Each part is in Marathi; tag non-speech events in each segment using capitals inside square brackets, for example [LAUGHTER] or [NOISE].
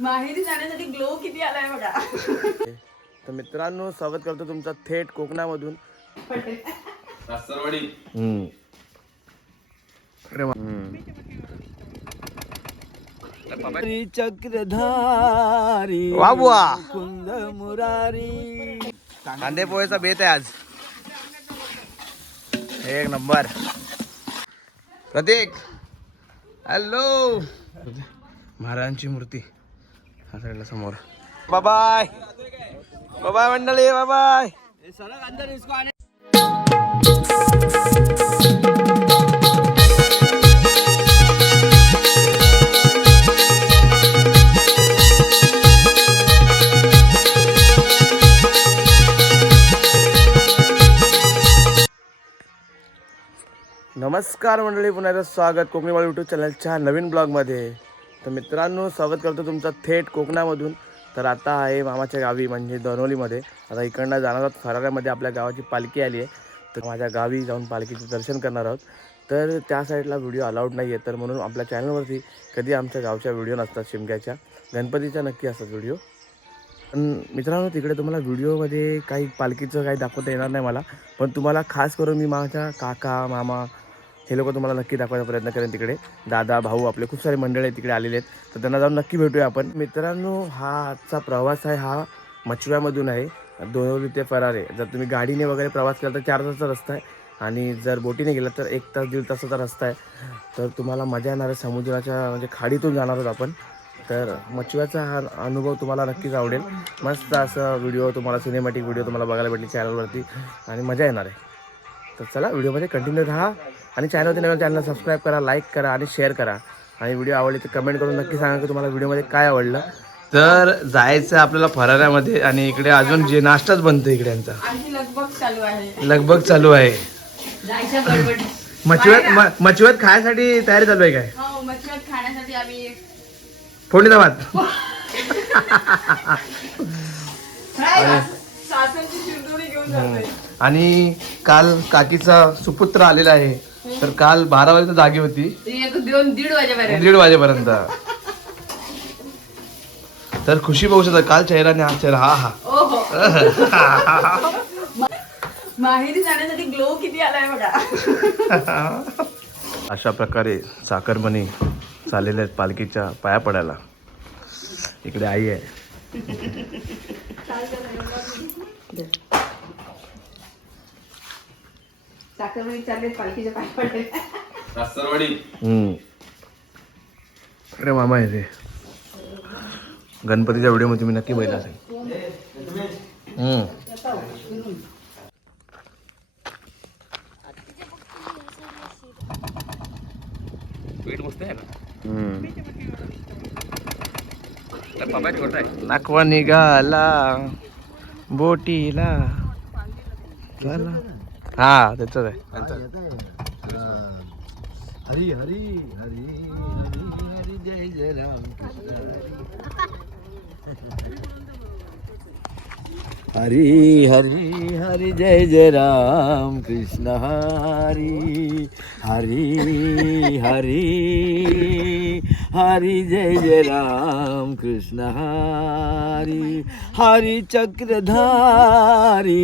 माहेरी जाण्यासाठी ग्लो किती आलाय बघा. तर मित्रांनो स्वागत करतो तुमचं थेट कोकणामधून. हम्म. चक्रधारी वा बुवा. कुंद मुरारी. कांदे पोहेचा बेत आहे आज. एक नंबर. प्रतीक हॅलो. महाराजांची मूर्ती. हा साईडला समोर. बाय बाय मंडळी बाय नमस्कार मंडळी पुन्हा एकदा स्वागत कोकणी यूट्यूब चॅनलच्या नवीन ब्लॉगमध्ये तर मित्रांनो स्वागत करतो तुमचं थेट कोकणामधून. तर आता आहे मामाच्या गावी म्हणजे दोनवलीमध्ये आता इकडनं जाणार आहोत फराऱ्यामध्ये आपल्या गावाची पालखी आली आहे. तर माझ्या गावी जाऊन पालखीचं दर्शन करणार आहोत. तर त्या साईडला व्हिडिओ अलाउड नाही आहे तर म्हणून आपल्या चॅनलवरती कधी आमच्या गावच्या व्हिडिओ नसतात शिमग्याच्या. गणपतीच्या नक्की असतात व्हिडिओ. पण मित्रांनो तिकडे तुम्हाला व्हिडिओमध्ये काही पालखीचं काही दाखवता येणार नाही मला. पण तुम्हाला खास करून मी माझ्या काका मामा हे लोक तुम्हाला नक्की दाखवायचा प्रयत्न करेन तिकडे. दादा भाऊ आपले खूप सारे मंडळ आहेत तिकडे आलेले आहेत. तर त्यांना जाऊन नक्की भेटूया आपण. मित्रांनो हा आजचा प्रवास आहे हा मचव्यामधून आहे. दोनवली ते फरारे. जर तुम्ही गाडीने वगैरे प्रवास केला तर चार तासाचा रस्ता आहे. आणि जर बोटीने गेला तर एक तास दीड तासाचा रस्ता आहे. तर तुम्हाला मजा येणार आहे. समुद्राच्या म्हणजे खाडीतून जाणार आहोत आपण. तर मचव्याचा हा अनुभव तुम्हाला नक्कीच आवडेल. मस्त असं व्हिडिओ तुम्हाला सिनेमॅटिक व्हिडिओ तुम्हाला बघायला भेटेल चॅनलवरती आणि मजा येणार आहे. तर चला व्हिडिओमध्ये कंटिन्यू राहा. आणि चॅनलवरती नवीन चॅनल सबस्क्राईब करा लाईक करा आणि शेअर करा. आणि व्हिडिओ आवडली तर कमेंट करून नक्की सांगा की तुम्हाला व्हिडिओमध्ये काय आवडलं. तर जायचं आपल्याला फराऱ्यामध्ये आणि इकडे अजून जे नाश्ताच बनतो इकडे यांचा. आमची लगबग चालू आहे. लगभग चालू आहे. मच्छीवत म- मच्छीवत खायसाठी तयारी चालू आहे काय? हो मच्छी खाण्यासाठी आम्ही फोडणी जातोय. आणि काल काकीचा सुपुत्र आलेला आहे. तर काल बारा वाजता जागी होती. दोन दीड वाजेपर्यंत. दीड वाजेपर्यंत. तर खुशी बघू शकता काल चेहरा आणि आज चेहरा. हा हा. ओहो [LAUGHS] माहेरी जाण्यासाठी ग्लो किती आलाय बघा. [LAUGHS] अशा प्रकारे साखरमणी चाललेल्या आहेत पालखीच्या पाया पडायला. इकडे आई आहे. चालले पालखीच्या पाय पडले. सासरवाडी. हम्म. अरे मामा आहे ते गणपतीच्या व्हिडिओमध्ये तुम्ही नक्की बघितला असेल. हम्म. हम्म. नाकवा निघाला बोटीला. झाला हा त्याच आहे त्यांचं. हरी हरी हरी हरी हरी जय जय राम हरी हरी हरी जय जय राम कृष्ण हरी हरी हरी हरी जय जय राम कृष्ण हरी हरी चक्रधारी.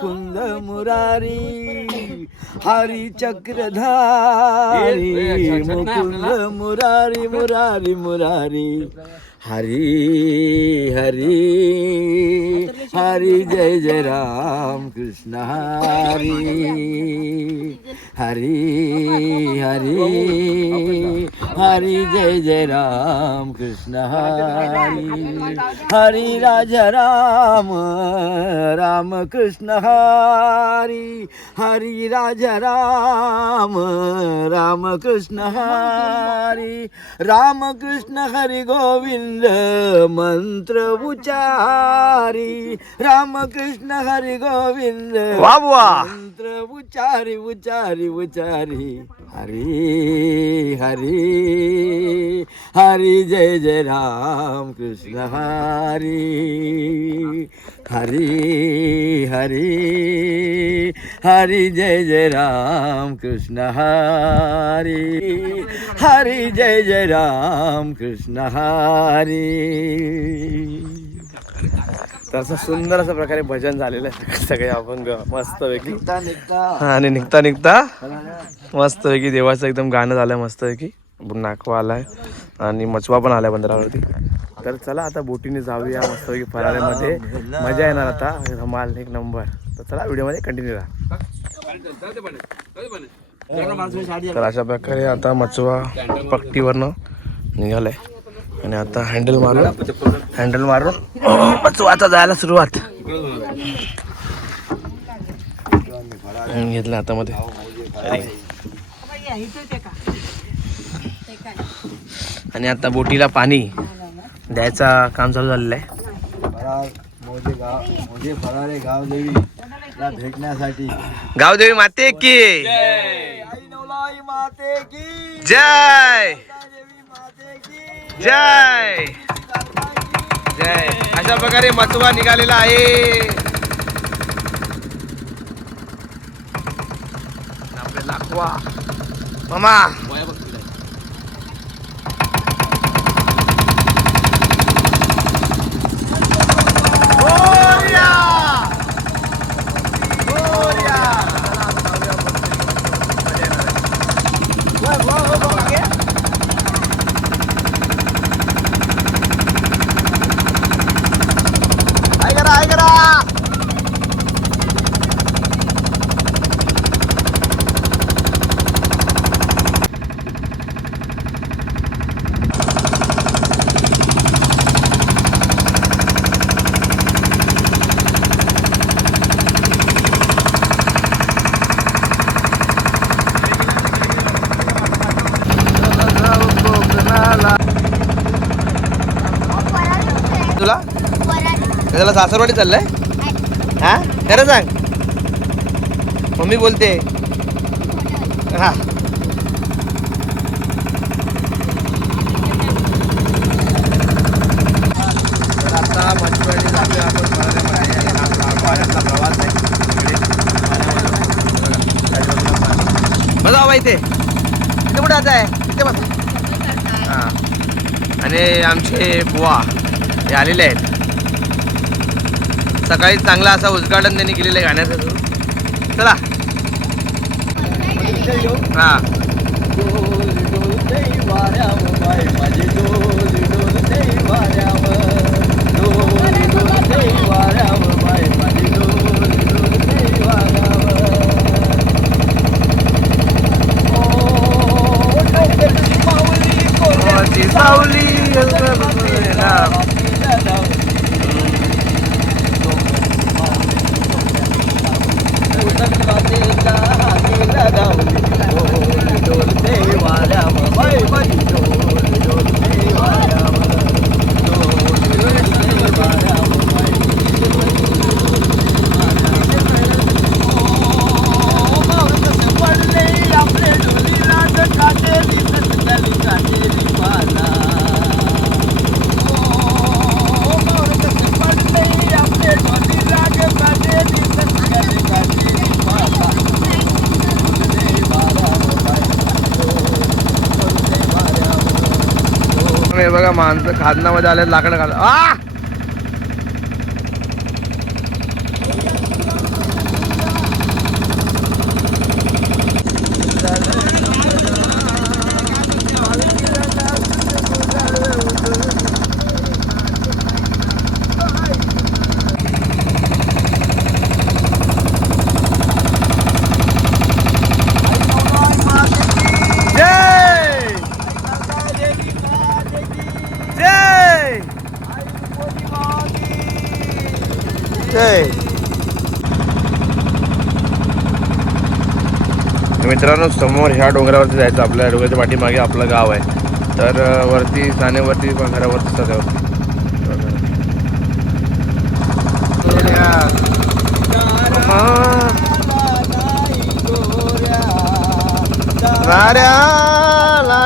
कुंद मुरारी हरी चक्रधारी मुकुंद मुरारी मुरारी मुरारी हरी हरी हरी जय जय राम कृष्ण हरी। हरी हरी। हरी जय जय राम कृष्ण हरी। हरी राजा राम राम कृष्ण हरी। हरी राजा राम राम कृष्ण हरी। राम कृष्ण हरी गोविंद मंत्र उचारी। राम कृष्ण हरी गोविंद मंत्र उचारी उचारी उचारी। हरी हरी। हरी जय जय राम कृष्ण हरी। हरी हरी हरी जय जय राम कृष्ण हरी। हरी जय जय राम कृष्ण हरी। तर असं सुंदर अशा प्रकारे भजन झालेलं आहे. सगळे अभंग मस्तपैकी. निघता हा, आणि निघता निघता. मस्तपैकी देवाचं एकदम गाणं झालं मस्तपैकी. नाकवा आलाय आणि मचवा पण आलाय बंदरावरती. तर चला आता बोटीने जाऊया मस्तपैकी फराळ्यामध्ये मजा येणार आता. धमाल एक नंबर. तर चला व्हिडिओमध्ये कंटिन्यू राहा तर अशा प्रकारे आता मचवा पट्टीवरनं निघालाय. आणि आता हँडल मारून हँडल मारून [COUGHS] मचवा आता जायला सुरुवात. घेतलं आता मध्ये आणि आता बोटीला पाणी द्यायचा काम चालू झालेलं आहे. भेटण्यासाठी. गावदेवी माते की. आई नवलाई माते की. जय. देवी माते की. जय. जय. अशा प्रकारे मचुवा निघालेला आहे. आपले लाखवा. मामा गोऱ्या! गोऱ्या! आई करा आई करा तुला त्याला सासरवाडी चाललंय? हा? खरं सांग. मम्मी बोलते. हा. बघा बाबा इथे. इथे कुठे आता आहे? इथे हा. आणि आमचे बुवा हे आलेले आहेत. सकाळी चांगला असा उद्घाटन त्यांनी केलेलं आहे गाण्याचं. चला. हा. सावली बघा माणसं खाजनामध्ये आले लाकडं घाल आ जय जय जय मित्रांनो समोर ह्या डोंगरावरती जायचं. आपल्या डोंगराच्या पाठीमागे आपलं गाव आहे. तर वरती सानेवरती पण घरावरती सगळं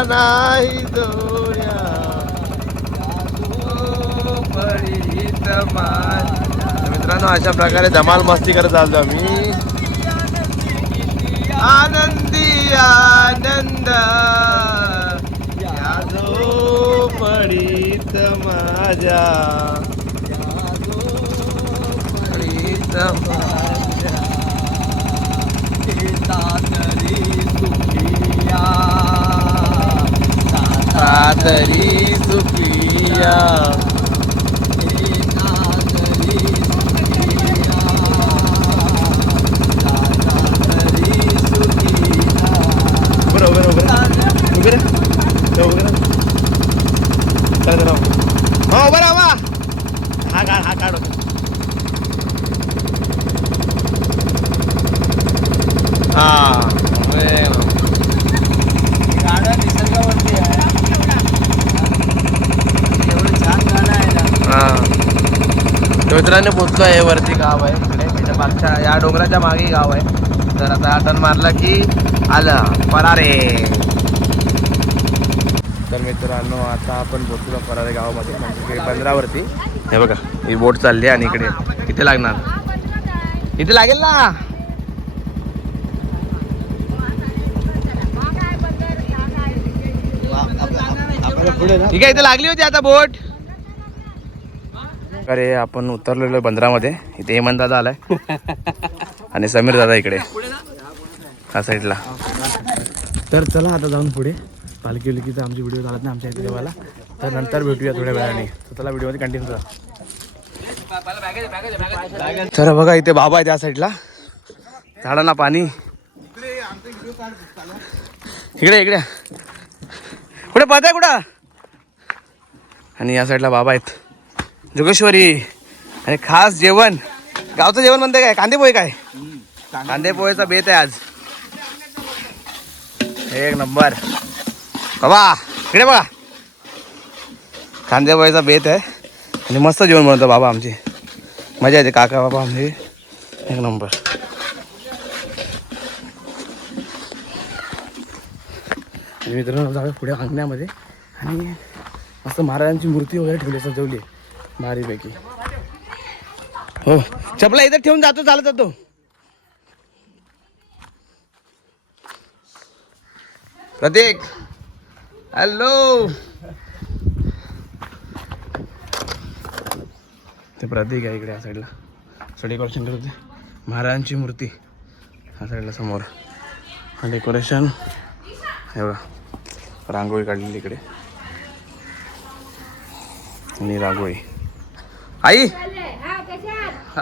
नाही दोऱ्या पडीत मान. मित्रांनो अशा प्रकारे धमाल मस्ती करत चालतो आम्ही. आनंदी आनंद. या पडीत माझ्या. पडीत माझ्या. सादरी सुखिया उभे उभे उभे उभे रे उभे रे चला चला हो उभा राहा हा काढ हा काढ हा बरं. हा तर मित्रांनो पोचलो आहे वरती गाव आहे इकडे. त्याच्या मागच्या या डोंगराच्या मागे गाव आहे. तर आता टर्न मारला की आलं. परारे. तर मित्रांनो आता आपण पोचलो परारे गावामध्ये म्हणजे इकडे बंदरावरती. हे बघा ही बोट चालली आणि इकडे. इथे लागणार. इथे लागेल ना? ठीक आहे इथे लागली होती आता बोट. अरे आपण उतरलेलो बंदरामध्ये. इथे हेमंत दादा आलाय. आणि समीर दादा इकडे. हा साईडला. तर चला आता जाऊन पुढे. पालखी उलकीचा आमची व्हिडिओ झाला नाही आमच्या इथे देवाला. तर नंतर भेटूया थोड्या वेळाने. तर चला व्हिडिओमध्ये कंटिन्यू करा तर बघा इथे बाबा आहे त्या साईडला. झाडांना पाणी. इकडे इकडे. कुठे पाहताय आहे कुठं? आणि या साईडला बाबा आहेत. जोगेश्वरी. आणि खास जेवण. गावचं जेवण म्हणते काय? कांदे पोहे काय? कांदे पोहेचा बेत आहे आज. एक नंबर. बाबा इकडे बघा. कांदे पोहेचा बेत आहे. आणि मस्त जेवण बनवतो बाबा आमचे. मजा येते. काका बाबा आमचे. एक नंबर. मित्रांनो जाऊया पुढे अंगण्यामध्ये आणि मस्त महाराजांची मूर्ती वगैरे ठेवली सजवली आहे. भारीपैकी. हो. चपला इथं ठेवून जातो चालत जातो. प्रतीक. हॅलो. ते प्रतीक आहे इकडे या साईडला. सो डेकोरेशन करत होते. महाराजांची मूर्ती ह्या साईडला समोर. हा डेकोरेशन एवढा रांगोळी काढलेली इकडे. आणि रांगोळी. आई.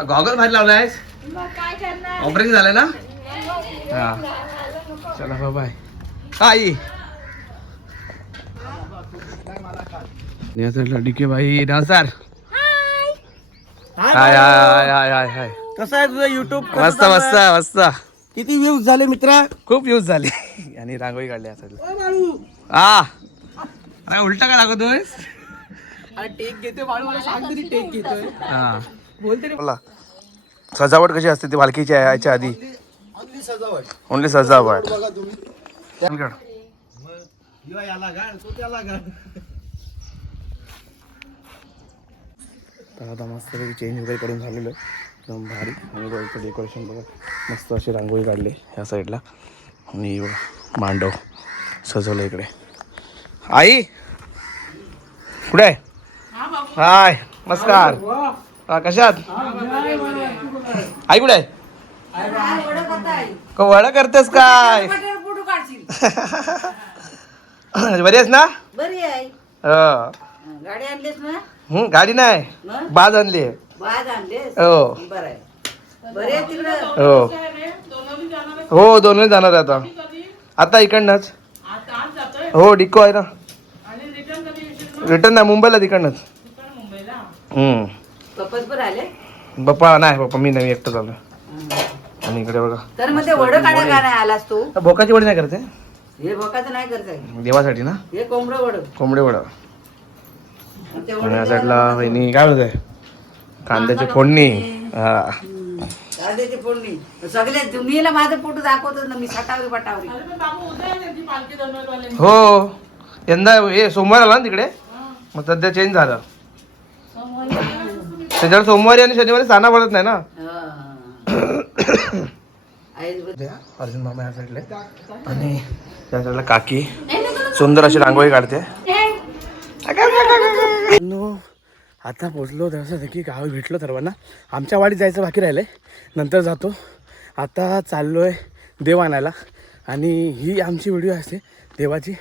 गॉगल बाहेर लावला आहेस ऑपरेशन झालं ना? हा. चला बाय आई. डीके भाई नमस्कार हाय हाय हाय हाय हाय कसं आहे तुझं युट्यूब मस्त मस्त मस्त. किती व्ह्यूज झाले मित्रा? खूप यूज झाली. [LAUGHS] आणि रांगोळी काढली साईडला हा. अरे उलटा का दाखवतोय टेक घेतोय बाळू मला सांग तरी टेक घेतोय. हा. बोलते रे बोला. सजावट कशी असते ती पालखीच्या याच्या आधी? सजावट. ओनली सजावट. बघा तुम्ही. तर याला गाड तो त्याला गाड आता मस्त चेंज वगैरे करून झालेलं एकदम भारी. आणि वरचं डेकोरेशन बघा. मस्त अशी रांगोळी काढली ह्या साईडला आणि बघा मांडव. सजवलं इकडे. आई! कुठे आहे? हाय नमस्कार. हा, कशात? आई कुठे आहे? का वडा करतेस काय? [LAUGHS] बरी आहेस ना? बरी आहे. हो. गाडी आणलीस ना हं, गाडी नाही. बाज आणली आहे. बाज आणलीस? हो. बरं आहे. बरे आहे तिकडं? हो. हो दोन्ही जाणार आहे आता. आता इकडनंच. हो डिको आहे ना. रिटर्न कधी येशील रिटर्न नाही मुंबईला तिकडनंच. पप्पाच पण आले बाप्पा नाही बाप्पा मी नाही एकटं चालू आणि इकडे बघा. तर मग ते वड काढा का नाही आलास तू? भोकाची वडी नाही करते हे भोकाचं नाही करताय देवासाठी ना? हे कोंबडं वड. कोंबडे वडा. ते आणि वड या साईडला वहिनी काय होत कांद्याची फोडणी. हा. सगळे दुनियेला माझं दाखवतो ना मी सटावरी पटावरी. हो. यंदा हे सोमवार आला ना तिकडे? मग सध्या चेंज झालं. त्याच्यावर सोमवारी आणि शनिवारी साना पडत नाही ना? अर्जुन मामा या साईडला. आणि त्या साईडला काकी. सुंदर अशी रांगोळी काढते. नो, आता पोचलो तसं की गावी भेटलो सर्वांना. आमच्या वाडीत जायचं बाकी राहिलंय. नंतर जातो. आता चाललो आहे देव आणायला. आणि ही आमची व्हिडिओ असते देवाची.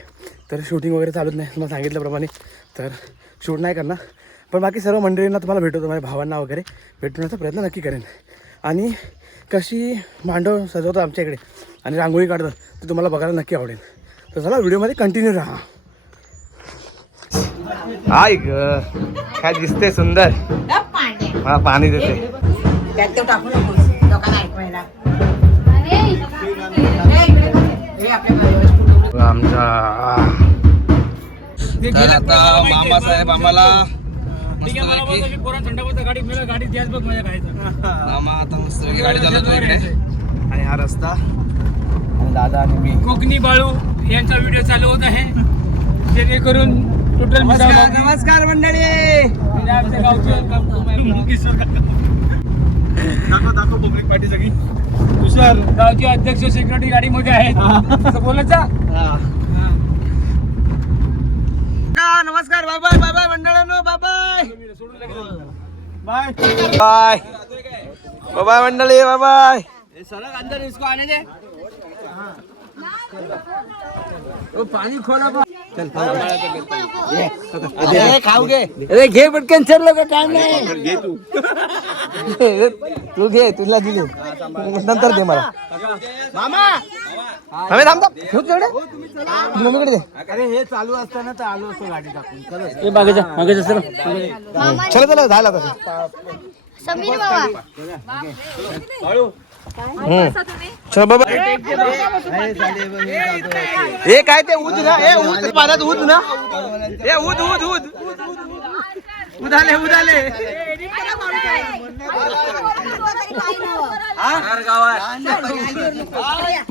तर शूटिंग वगैरे चालत नाही. तुम्हाला सांगितल्याप्रमाणे. तर शूट नाही करणार. पण बाकी सर्व मंडळींना तुम्हाला भेटवतो माझ्या भावांना वगैरे भेटण्याचा प्रयत्न नक्की करेन. आणि कशी मांडव सजवतो आमच्या इकडे आणि रांगोळी काढतात ते तुम्हाला बघायला नक्की आवडेल. तर चला व्हिडिओमध्ये कंटिन्यू राहा. हाय ग काय दिसते सुंदर. मला पाणी देते. त्यात ते टाकू नको लोकांना ऐकवायला हे आपल्या घरावर आमचा तर आता मामासाहेब आम्हाला मामा आता मस्त गाडी चालवतो इकडे आणि हा रस्ता. आणि दादा आणि मी. कोकणी बाळू यांचा व्हिडिओ चालू होत आहे. जेणेकरून टोटल नमस्कार मंडळी. आमच्या गावचे गावचे अध्यक्ष सेक्युरिटी गाडीमध्ये आहेत. असं बोलायचा नमस्कार bye bye bye bye मंडळांनो bye bye bye bye bye मंडळी बाय बाय अरे घे. पटकन चल लोक टाइम नाही. घे तू तू घे तुला दिले. नंतर दे मला. मामा! थांब थांब थांब. ठेव तेवढे. मम्मीकडे अरे हे चालू असताना तर आलो असतो गाडी टाकून चल. चला चला झाला तसं समीर बाबा. चल बाबा. हे काय ते ऊद ना हे ऊद पाण्यात ऊद ना. हे ऊद ऊद ऊद उदाले उदाले.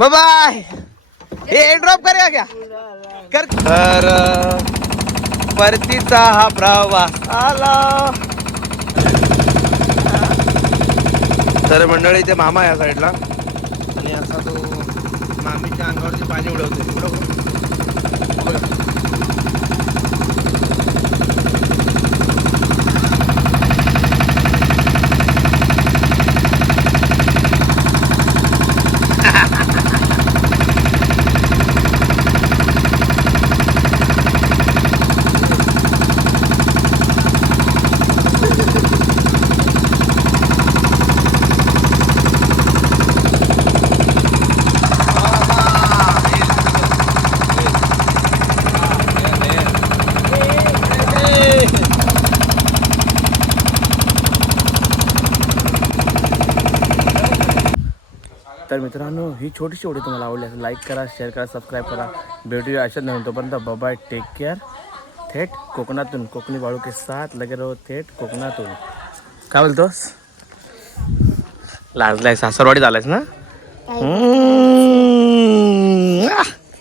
बाय हे ड्रॉप करूया क्या? कर. तर परतीचा हा प्रवास आला. तर मंडळी ते मामा या साईडला आणि असा तो मामीच्या अंगावरती पाणी उडवतो मित्रांनो ही छोटीशी एवढी तुम्हाला आवडली असेल लाईक करा शेअर करा सबस्क्राईब करा. भेटूया अशाच नवीन तोपर्यंत बाय टेक केअर थेट कोकणातून कोकणी बाळुके साथ लगे राहो थेट कोकणातून. काय बोलतोस लाजलाय सासरवाडी झालायस ना?